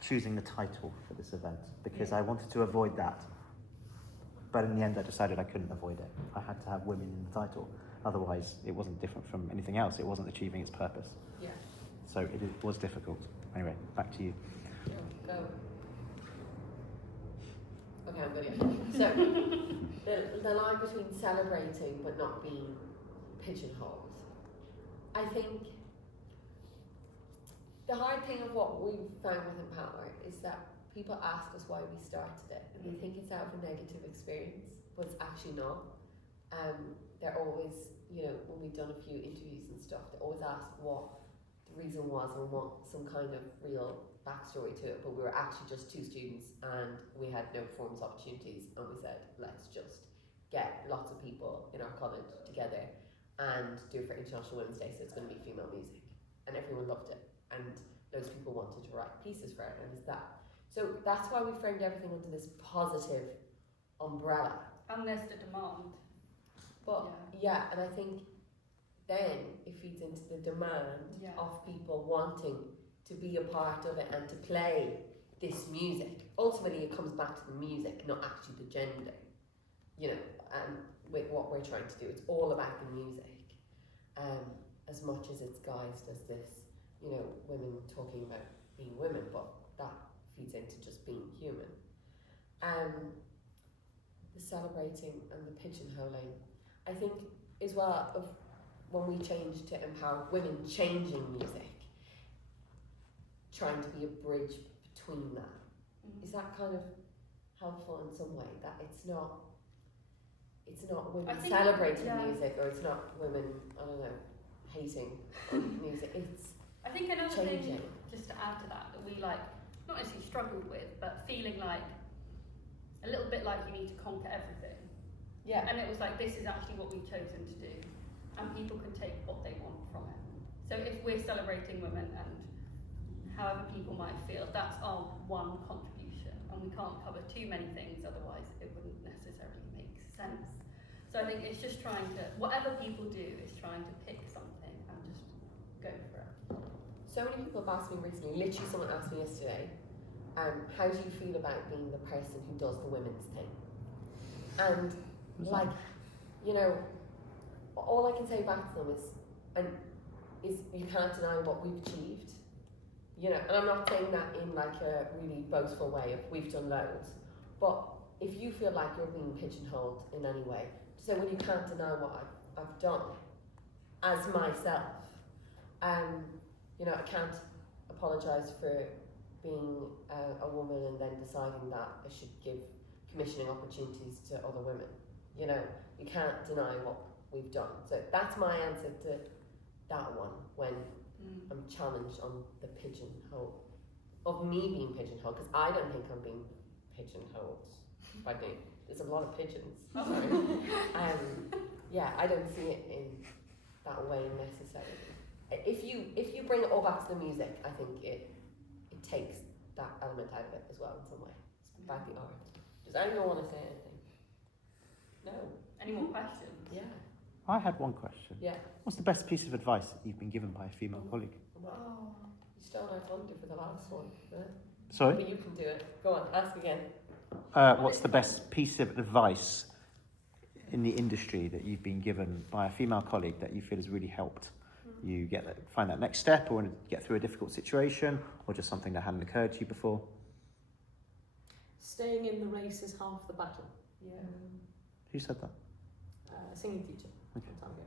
choosing the title for this event because I wanted to avoid that. But in the end I decided I couldn't avoid it. I had to have women in the title. Otherwise it wasn't different from anything else. It wasn't achieving its purpose. Yeah. So it was difficult. Anyway, back to you. Go. Okay, I'm good. So, the line between celebrating but not being pigeonholed. I think the hard thing of what we've found with Empower is that people ask us why we started it and they think it's out of a negative experience, but it's actually not. They're always, you know, when we've done a few interviews and stuff, they always ask what the reason was and want some kind of real backstory to it, but we were actually just 2 students and we had no performance opportunities, and we said, let's just get lots of people in our college together and do it for International Women's Day, so it's going to be female music. And everyone loved it, and those people wanted to write pieces for it, and it's that. So that's why we framed everything under this positive umbrella. And there's the demand. But yeah, and I think then it feeds into the demand of people wanting to be a part of it and to play this music. Ultimately it comes back to the music, not actually the gender. You know, and with what we're trying to do, it's all about the music. As much as it's guised as this, you know, women talking about being women, but that feeds into just being human. The celebrating and the pigeonholing, I think as well, of when we changed to empower women, changing music, trying to be a bridge between that. Is that kind of helpful in some way, that it's not women celebrating music, or it's not women, I don't know, hating music, it's I think another changing. thing, just to add to that we like, not necessarily struggled with, but feeling like a little bit like you need to conquer everything. Yeah. And it was like, this is actually what we've chosen to do, and people can take what they want from it. So if we're celebrating women, and however people might feel, that's our one contribution, and we can't cover too many things, otherwise it wouldn't necessarily make sense. So I think it's just trying to, whatever people do, is trying to pick something and just go for it. So many people have asked me recently, literally someone asked me yesterday, how do you feel about being the person who does the women's thing? And like, you know, all I can say back to them is you can't deny what we've achieved. You know, and I'm not saying that in like a really boastful way of we've done loads, but if you feel like you're being pigeonholed in any way, so when you can't deny what I've done as myself, you know, I can't apologise for being a woman and then deciding that I should give commissioning opportunities to other women. You know, you can't deny what we've done. So that's my answer to that one, when I'm challenged on the pigeonhole of me being pigeonholed, because I don't think I'm being pigeonholed by me. There's a lot of pigeons. Yeah, I don't see it in that way necessarily. If you bring it all back to the music, I think it takes that element out of it as well in some way. It's about the art. Does anyone want to say anything? No. Any more questions? Yeah. I had one question. Yeah. What's the best piece of advice that you've been given by a female colleague? Well, you stole our thunder for the last one. Yeah? Sorry? But you can do it. Go on, ask again. What's the best piece of advice in the industry that you've been given by a female colleague that you feel has really helped you find that next step, or get through a difficult situation, or just something that hadn't occurred to you before? Staying in the race is half the battle. Yeah. Who said that? A singing teacher. Okay. Some time ago.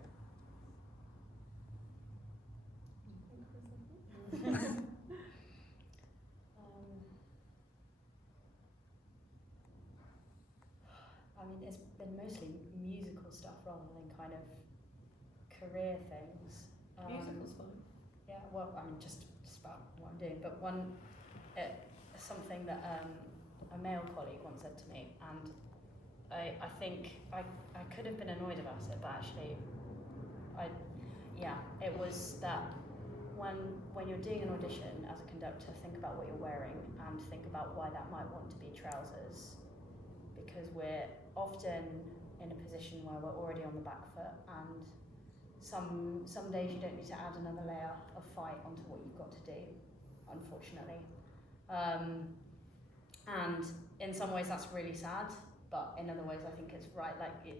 I mean, it's been mostly musical stuff rather than kind of career things. Musical's fun. Yeah, well, I mean, just about what I'm doing. But something that a male colleague once said to me, and I think I could have been annoyed about it, but actually, it was that when you're doing an audition as a conductor, think about what you're wearing and think about why that might want to be trousers, because we're often in a position where we're already on the back foot, and some days you don't need to add another layer of fight onto what you've got to do, unfortunately. And in some ways that's really sad, but in other ways I think it's right. Like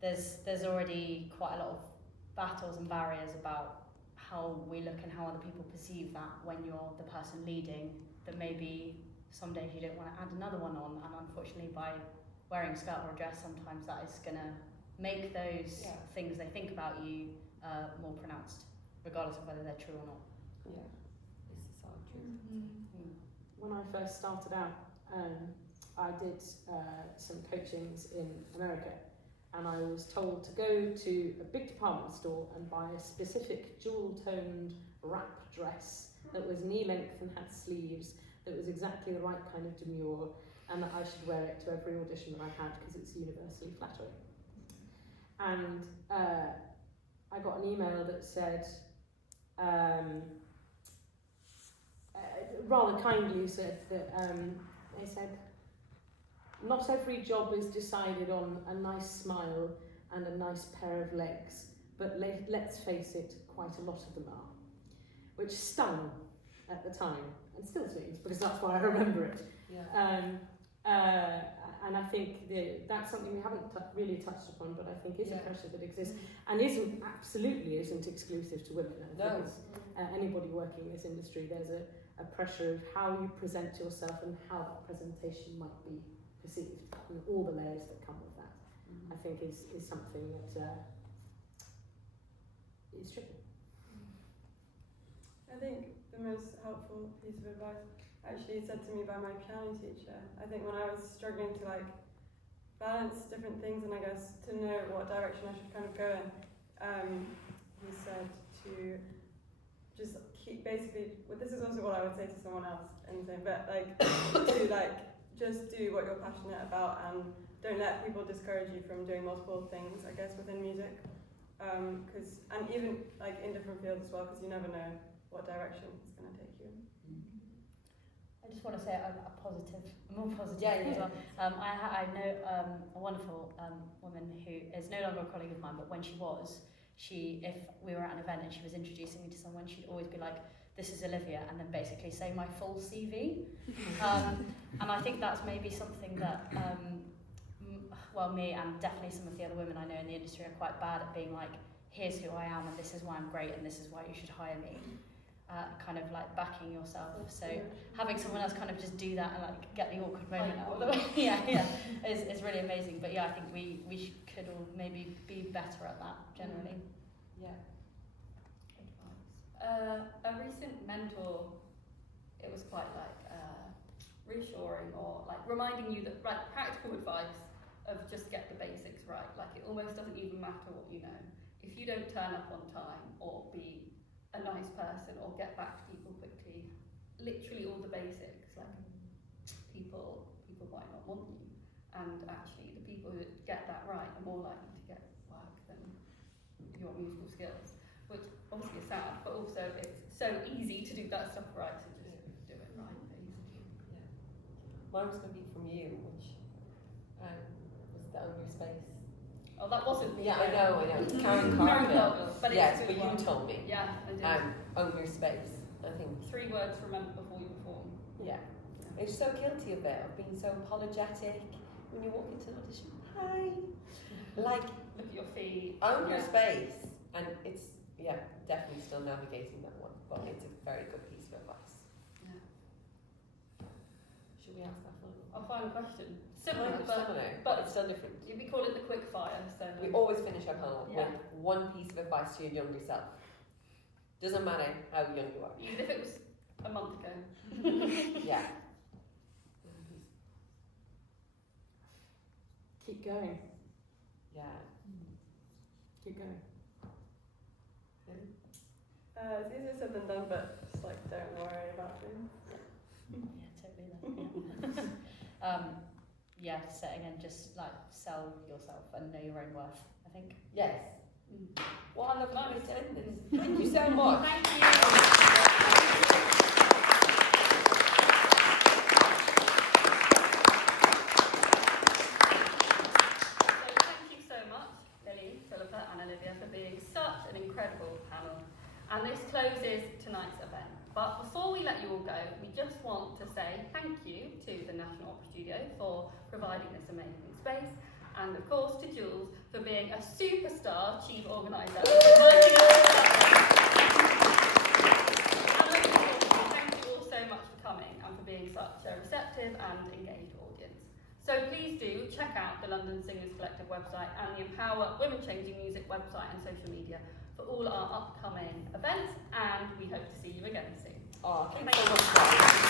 there's already quite a lot of battles and barriers about how we look and how other people perceive that when you're the person leading, that maybe some days you don't want to add another one on, and unfortunately by wearing a skirt or a dress sometimes that is going to make those things they think about you more pronounced, regardless of whether they're true or not. Yeah, this is all true. When I first started out, I did some coachings in America, and I was told to go to a big department store and buy a specific jewel-toned wrap dress that was knee-length and had sleeves, that was exactly the right kind of demure, and that I should wear it to every audition that I had because it's universally flattering. And I got an email that said, rather kindly said that they said, not every job is decided on a nice smile and a nice pair of legs, but let's face it, quite a lot of them are. Which stung at the time, and still stings, because that's why I remember it. Yeah. And I think that's something we haven't really touched upon, but I think is a pressure that exists, and absolutely isn't exclusive to women. I think it's, anybody working in this industry, there's a pressure of how you present yourself and how that presentation might be perceived, and all the layers that come with that. I think is something that is tricky. I think the most helpful piece of advice actually said to me by my piano teacher. I think when I was struggling to like balance different things and I guess to know what direction I should kind of go in, he said to just keep basically, well, this is also what I would say to someone else in the same, but like to like just do what you're passionate about and don't let people discourage you from doing multiple things, I guess, within music. And even like in different fields as well, because you never know what direction it's going to take you. I just want to say I'm more positive as well. I know a wonderful woman who is no longer a colleague of mine, but when she was, if we were at an event and she was introducing me to someone, she'd always be like, this is Olivia, and then basically say my full CV. And I think that's maybe something that, me and definitely some of the other women I know in the industry are quite bad at being like, here's who I am and this is why I'm great and this is why you should hire me. Kind of like backing yourself. So having someone else kind of just do that and like get the awkward moment out of the way, is really amazing. But yeah, I think we could all maybe be better at that generally. Yeah. A recent mentor, it was quite like reassuring or like reminding you that like practical advice of just get the basics right. Like it almost doesn't even matter what you know. If you don't turn up on time or be a nice person or get back to people quickly, literally all the basics, like people might not want you, and actually the people who get that right are more likely to get work than your musical skills, which obviously is sad, but also it's so easy to do that stuff right, so just do it right, basically. Yeah. Mine was going to be from you, which was the Own Your Space. Oh, that wasn't me. Yeah, I know. Karen Cargill. But yes, but you told me. Yeah, I did. Own Your Space, I think. 3 words to remember before you perform. Yeah. It's so guilty of it, of being so apologetic when you walk into an audition. Hi. Like, look at your feet. Own Your Space. And it's, definitely still navigating that one. But it's a very good piece of advice. Yeah. Should we ask that one? Our final question. Similar, but it's still different. We call it the quick fire. So we always finish our panel with one piece of advice to your younger self. Doesn't matter how young you are. Even if it was a month ago. Yeah. Keep going. Yeah. Keep going. It's easier said than done, but just like don't worry about things. Setting and just like sell yourself and know your own worth, I think. Yes. What a lovely way to end this. Thank you so much. Thank you. Lilly, Philippa and Olivia for being such an incredible panel. And this closes tonight's event. But before we let you all go, we just want to say thank you to the National Opera Studio for providing this amazing space, and of course to Jules for being a superstar chief organiser. And thank you all so much for coming and for being such a receptive and engaged audience. So please do check out the London Singers Collective website and the Empower Women Changing Music website and social media for all our upcoming events, and we hope to see you again soon. Thanks so much.